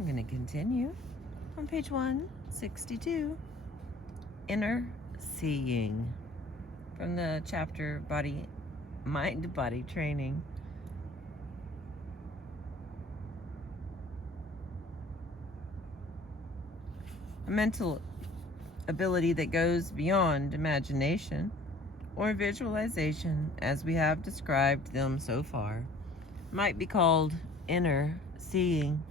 I'm going to continue on page 162. Inner Seeing, from the chapter Mind-Body Training. A mental ability that goes beyond imagination or visualization, as we have described them so far, might be called inner seeing.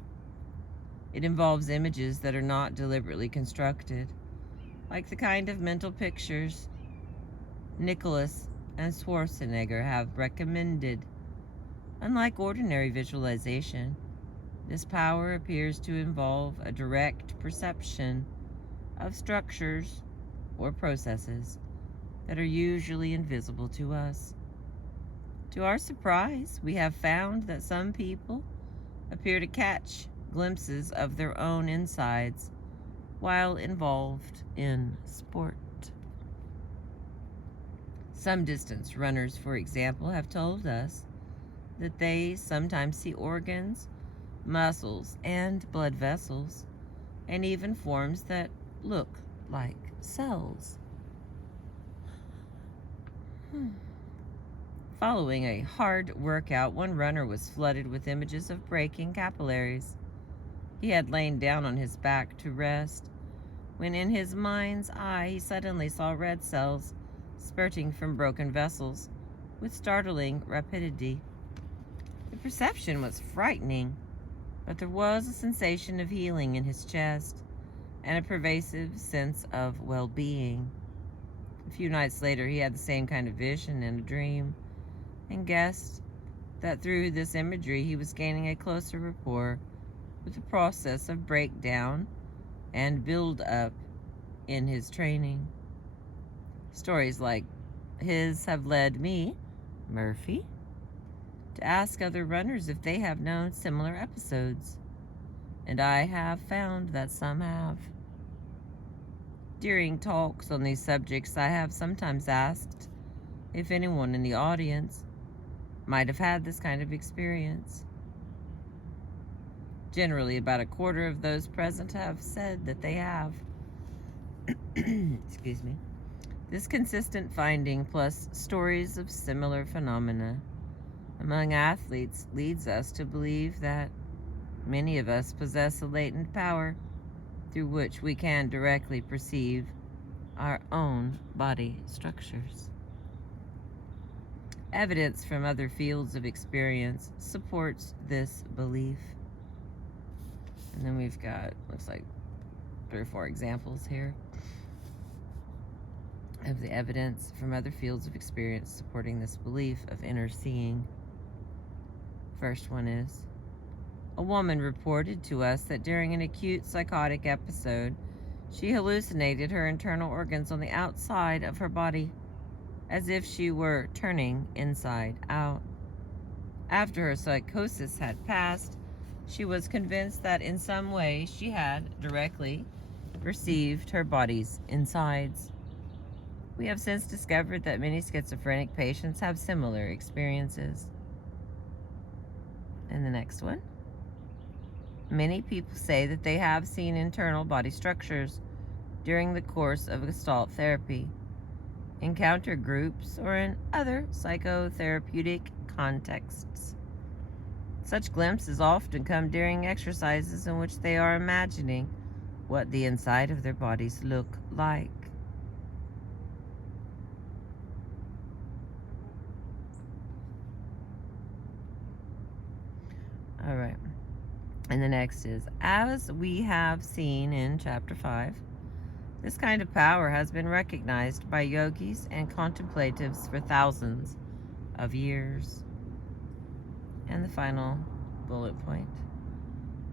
It involves images that are not deliberately constructed, like the kind of mental pictures Nicholas and Schwarzenegger have recommended. Unlike ordinary visualization, this power appears to involve a direct perception of structures or processes that are usually invisible to us. To our surprise, we have found that some people appear to catch glimpses of their own insides while involved in sport. Some distance runners, for example, have told us that they sometimes see organs, muscles, and blood vessels, and even forms that look like cells. Following a hard workout, one runner was flooded with images of breaking capillaries. He had lain down on his back to rest, when in his mind's eye he suddenly saw red cells spurting from broken vessels with startling rapidity. The perception was frightening, but there was a sensation of healing in his chest and a pervasive sense of well-being. A few nights later, he had the same kind of vision in a dream, and guessed that through this imagery he was gaining a closer rapport with the process of breakdown and build-up in his training. Stories like his have led me, Murphy, to ask other runners if they have known similar episodes, and I have found that some have. During talks on these subjects, I have sometimes asked if anyone in the audience might have had this kind of experience. Generally, about a quarter of those present have said that they have. Excuse me. This consistent finding, plus stories of similar phenomena among athletes, leads us to believe that many of us possess a latent power through which we can directly perceive our own body structures. Evidence from other fields of experience supports this belief. And then we've got, looks like 3 or 4 examples here of the evidence from other fields of experience supporting this belief of inner seeing. First one is, a woman reported to us that during an acute psychotic episode, she hallucinated her internal organs on the outside of her body, as if she were turning inside out. After her psychosis had passed, she was convinced that in some way she had directly perceived her body's insides. We have since discovered that many schizophrenic patients have similar experiences. And the next one. Many people say that they have seen internal body structures during the course of Gestalt therapy, encounter groups, or in other psychotherapeutic contexts. Such glimpses often come during exercises in which they are imagining what the inside of their bodies look like. All right. And the next is, as we have seen in chapter 5, this kind of power has been recognized by yogis and contemplatives for thousands of years. And the final bullet point.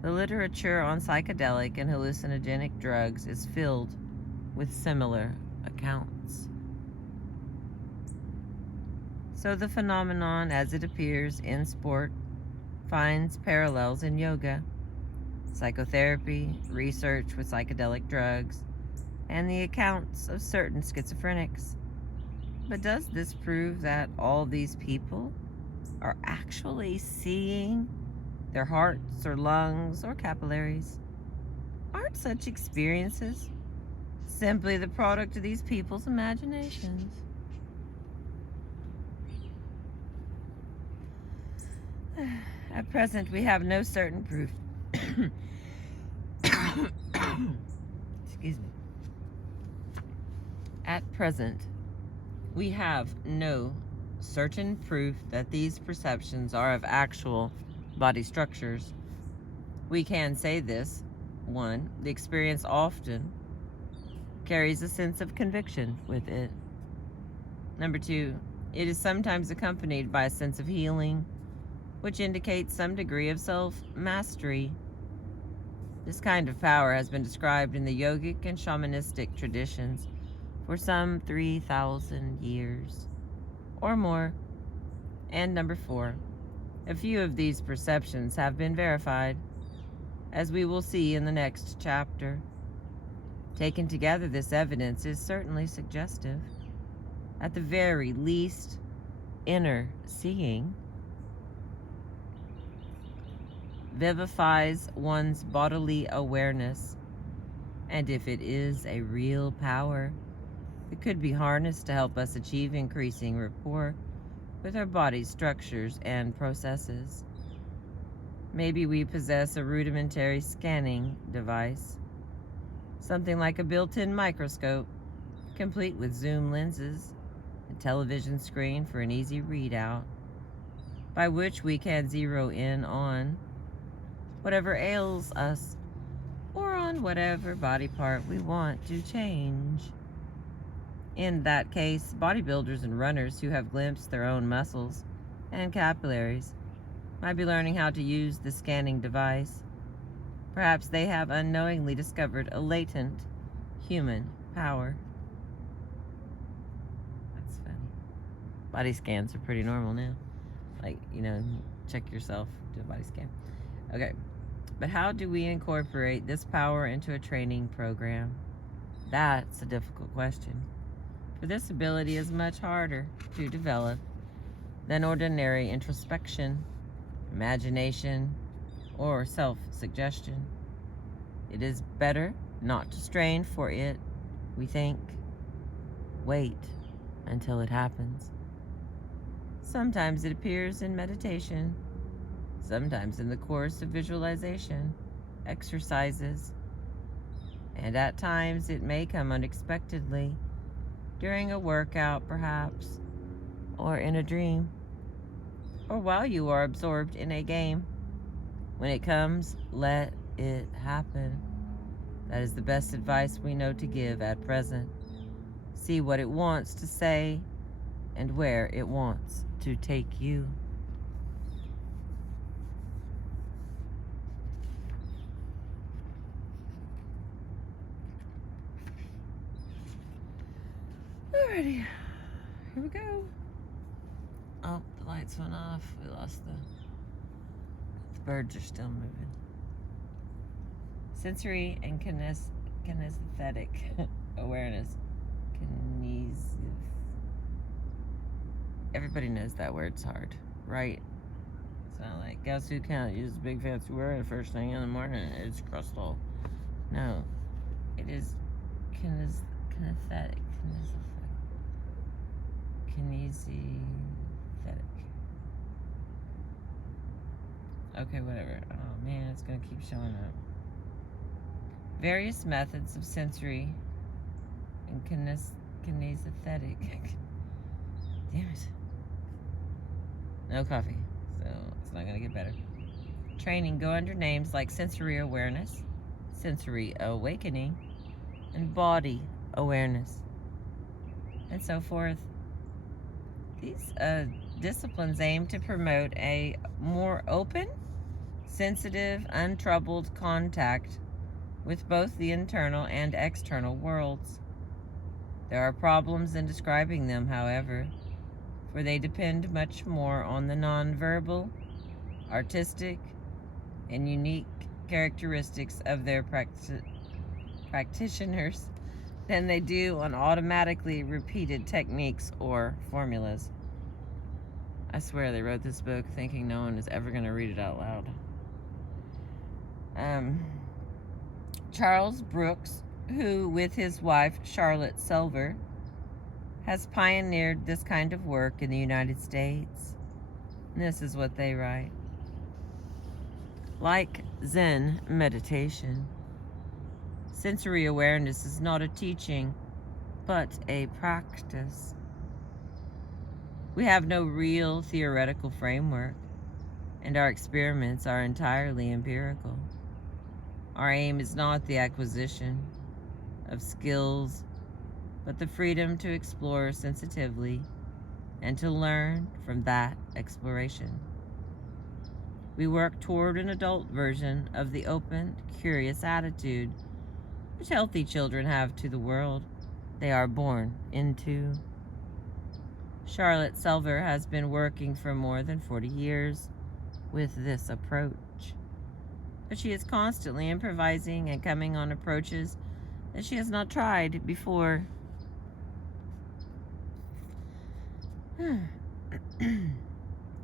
The literature on psychedelic and hallucinogenic drugs is filled with similar accounts. So the phenomenon, as it appears in sport, finds parallels in yoga, psychotherapy, research with psychedelic drugs, and the accounts of certain schizophrenics. But does this prove that all these people are actually seeing their hearts or lungs or capillaries. Aren't such experiences simply the product of these people's imaginations? At present, we have no certain proof. Excuse me. At present, we have no certain proof that these perceptions are of actual body structures. We can say this: 1, the experience often carries a sense of conviction with it. 2, it is sometimes accompanied by a sense of healing, which indicates some degree of self-mastery. This kind of power has been described in the yogic and shamanistic traditions for some 3,000 years or more. And 4, a few of these perceptions have been verified, as we will see in the next chapter. Taken together, this evidence is certainly suggestive. At the very least, inner seeing vivifies one's bodily awareness, and if it is a real power, it could be harnessed to help us achieve increasing rapport with our body's structures and processes. Maybe we possess a rudimentary scanning device, something like a built-in microscope, complete with zoom lenses, a television screen for an easy readout, by which we can zero in on whatever ails us, or on whatever body part we want to change. In that case, bodybuilders and runners who have glimpsed their own muscles and capillaries might be learning how to use the scanning device. Perhaps they have unknowingly discovered a latent human power. That's funny. Body scans are pretty normal now. Like, check yourself, do a body scan. Okay. But how do we incorporate this power into a training program? That's a difficult question, for this ability is much harder to develop than ordinary introspection, imagination, or self-suggestion. It is better not to strain for it, we think. Wait until it happens. Sometimes it appears in meditation, sometimes in the course of visualization, exercises, and at times it may come unexpectedly, during a workout perhaps, or in a dream, or while you are absorbed in a game. When it comes, let it happen. That is the best advice we know to give at present. See what it wants to say and where it wants to take you. Alrighty, here we go. Oh, the lights went off. We lost the birds are still moving. Sensory and kinesthetic awareness. Everybody knows that word's hard, right? It's not like, guess who can't use a big fancy word the first thing in the morning? It's crustal. No, it is kinesthetic. Okay, whatever. Oh man, it's gonna keep showing up. Various methods of sensory and kinesthetic. Damn it. No coffee, so it's not gonna get better. Training go under names like sensory awareness, sensory awakening, and body awareness, and so forth. These disciplines aim to promote a more open, sensitive, untroubled contact with both the internal and external worlds. There are problems in describing them, however, for they depend much more on the nonverbal, artistic, and unique characteristics of their practitioners than they do on automatically repeated techniques or formulas. I swear they wrote this book thinking no one is ever going to read it out loud. Um, Charles Brooks, who with his wife Charlotte Selver has pioneered this kind of work in the United States. And this is what they write. Like Zen meditation, sensory awareness is not a teaching, but a practice. We have no real theoretical framework, and our experiments are entirely empirical. Our aim is not the acquisition of skills, but the freedom to explore sensitively and to learn from that exploration. We work toward an adult version of the open, curious attitude which healthy children have to the world they are born into. Charlotte Selver has been working for more than 40 years with this approach, but she is constantly improvising and coming on approaches that she has not tried before.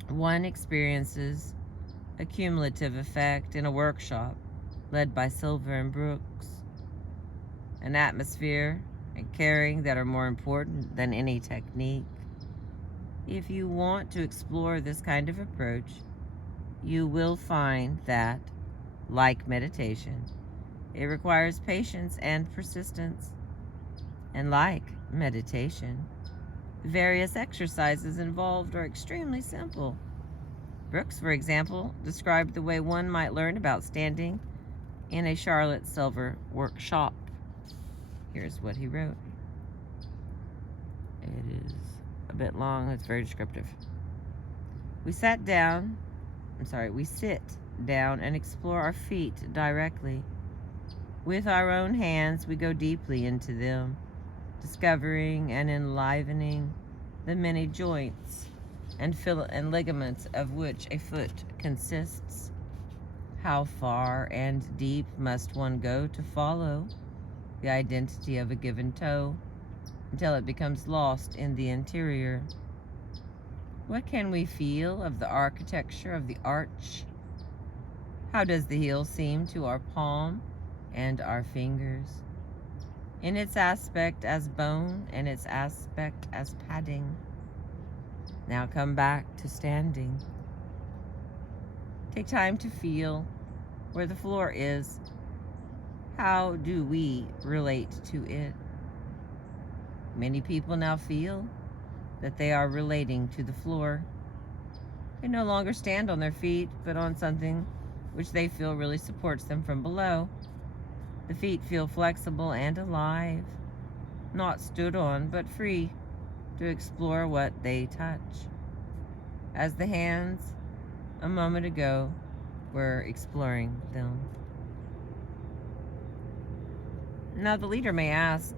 One experiences a cumulative effect in a workshop led by Selver and Brooks, an atmosphere and caring that are more important than any technique. If you want to explore this kind of approach, you will find that, like meditation, it requires patience and persistence. And like meditation, the various exercises involved are extremely simple. Brooks, for example, described the way one might learn about standing in a Charlotte Selver workshop. Here's what he wrote. It is a bit long, it's very descriptive. We sit down and explore our feet directly. With our own hands, we go deeply into them, discovering and enlivening the many joints and ligaments of which a foot consists. How far and deep must one go to follow the identity of a given toe until it becomes lost in the interior? What can we feel of the architecture of the arch? How does the heel seem to our palm and our fingers? In its aspect as bone and its aspect as padding. Now come back to standing. Take time to feel where the floor is. How do we relate to it? Many people now feel that they are relating to the floor. They no longer stand on their feet, but on something which they feel really supports them from below. The feet feel flexible and alive, not stood on, but free to explore what they touch, as the hands a moment ago were exploring them. Now the leader may ask,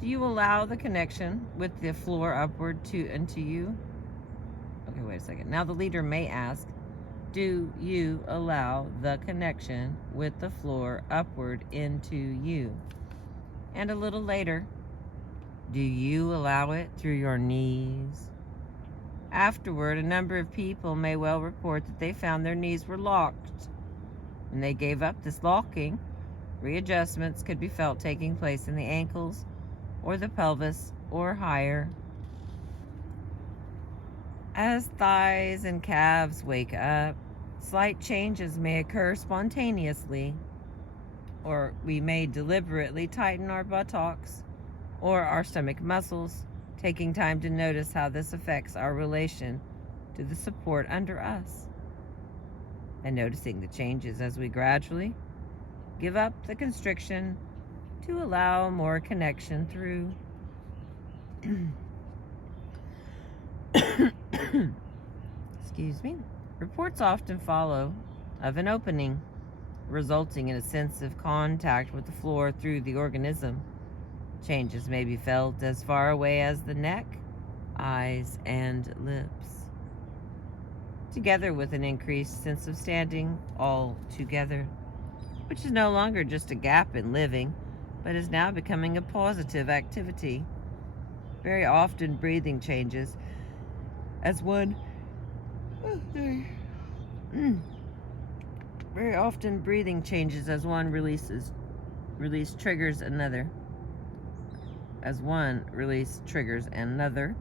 do you allow the connection with the floor upward into you? Okay, wait a second. Now the leader may ask, do you allow the connection with the floor upward into you? And a little later, do you allow it through your knees? Afterward, a number of people may well report that they found their knees were locked. When they gave up this locking, readjustments could be felt taking place in the ankles or the pelvis or higher. As thighs and calves wake up, slight changes may occur spontaneously, or we may deliberately tighten our buttocks or our stomach muscles, taking time to notice how this affects our relation to the support under us, and noticing the changes as we gradually give up the constriction to allow more connection through. Excuse me. Reports often follow of an opening, resulting in a sense of contact with the floor through the organism. Changes may be felt as far away as the neck, eyes, and lips, together with an increased sense of standing all together, which is no longer just a gap in living, but is now becoming a positive activity. Very often breathing changes as one Very often breathing changes as one release triggers another. As one release triggers another,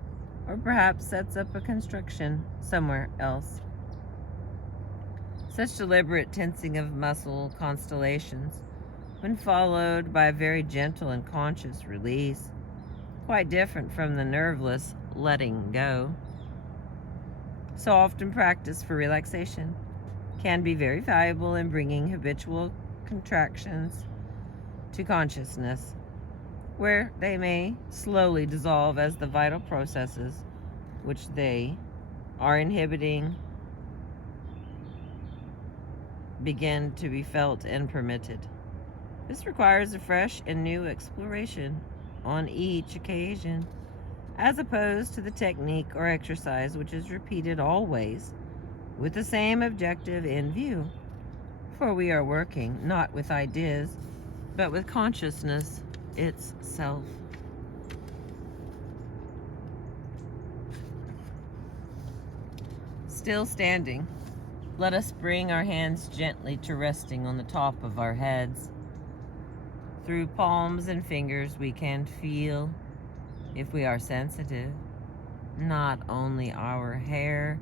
or perhaps sets up a construction somewhere else. Such deliberate tensing of muscle constellations, when followed by a very gentle and conscious release, quite different from the nerveless letting go, so often practiced for relaxation, can be very valuable in bringing habitual contractions to consciousness, where they may slowly dissolve as the vital processes which they are inhibiting begin to be felt and permitted. This requires a fresh and new exploration on each occasion, as opposed to the technique or exercise which is repeated always with the same objective in view. For we are working not with ideas, but with consciousness itself. Still standing, let us bring our hands gently to resting on the top of our heads. Through palms and fingers we can feel, if we are sensitive, not only our hair,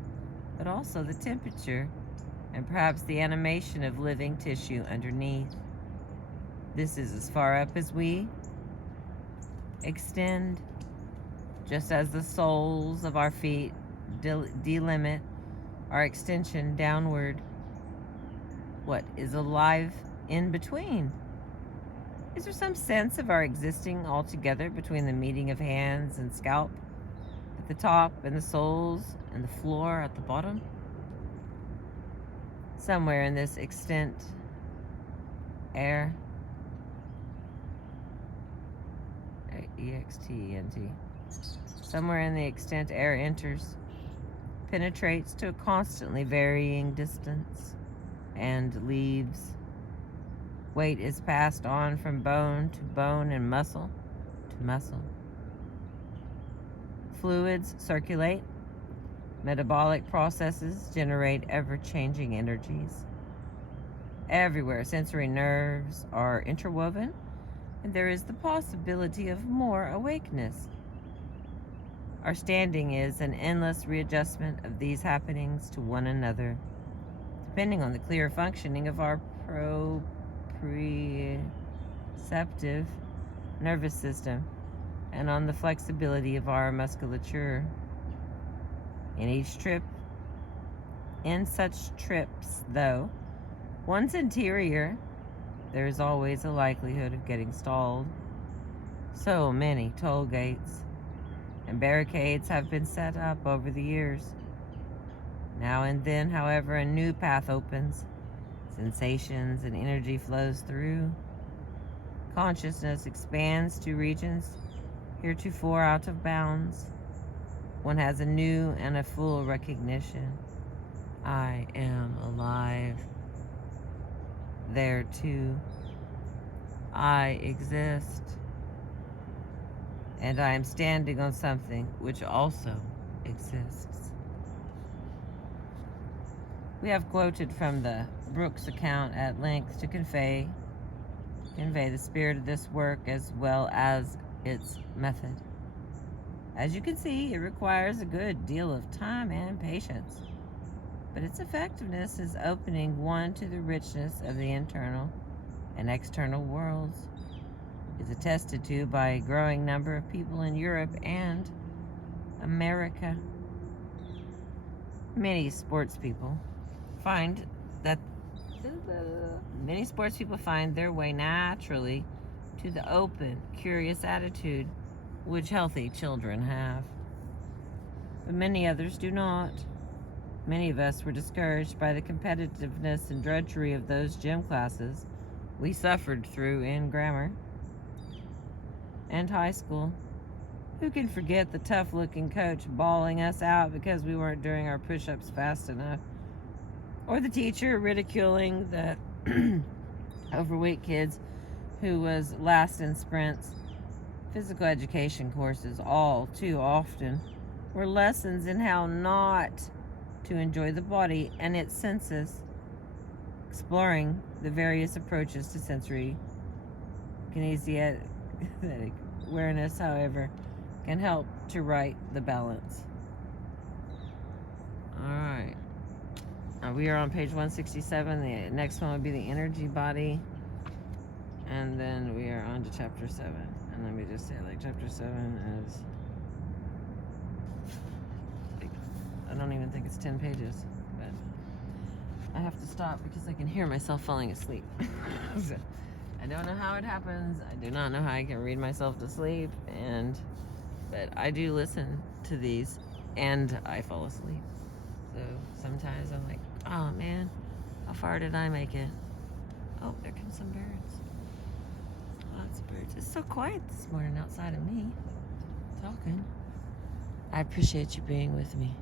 but also the temperature and perhaps the animation of living tissue underneath. This is as far up as we extend, just as the soles of our feet delimit our extension downward. What is alive in between? Is there some sense of our existing altogether between the meeting of hands and scalp at the top and the soles and the floor at the bottom? Somewhere in this extent, air, E-X-T-E-N-T, somewhere in the extent air enters, penetrates to a constantly varying distance, and leaves. Weight is passed on from bone to bone and muscle to muscle. Fluids circulate. Metabolic processes generate ever-changing energies. Everywhere, sensory nerves are interwoven, and there is the possibility of more awakeness. Our standing is an endless readjustment of these happenings to one another, depending on the clear functioning of our proprioceptive nervous system and on the flexibility of our musculature. In such trips, though, one's interior, there is always a likelihood of getting stalled. So many toll gates and barricades have been set up over the years. Now and then, however, a new path opens. Sensations and energy flows through. Consciousness expands to regions heretofore out of bounds. One has a new and a full recognition. I am alive. There too, I exist. And I am standing on something which also exists. We have quoted from the Brooks account at length to convey the spirit of this work as well as its method. As you can see, it requires a good deal of time and patience, but its effectiveness is opening one to the richness of the internal and external worlds. Is attested to by a growing number of people in Europe and America. Many sports people find their way naturally to the open, curious attitude which healthy children have. But many others do not. Many of us were discouraged by the competitiveness and drudgery of those gym classes we suffered through in grammar and high school. Who can forget the tough-looking coach bawling us out because we weren't doing our push-ups fast enough? Or the teacher ridiculing the overweight kids who was last in sprints. Physical education courses, all too often, were lessons in how not to enjoy the body and its senses. exploring the various approaches to sensory kinesthetic awareness, however, can help to right the balance. Alright. We are on page 167. The next one would be the energy body. And then we are on to chapter 7. And let me just say, like, chapter 7 is, like, I don't even think it's 10 pages. But I have to stop because I can hear myself falling asleep. So, I don't know how it happens. I do not know how I can read myself to sleep. But I do listen to these and I fall asleep. So sometimes I'm like, oh man, how far did I make it? Oh, there come some birds. Lots of birds. It's so quiet this morning outside of me talking. I appreciate you being with me.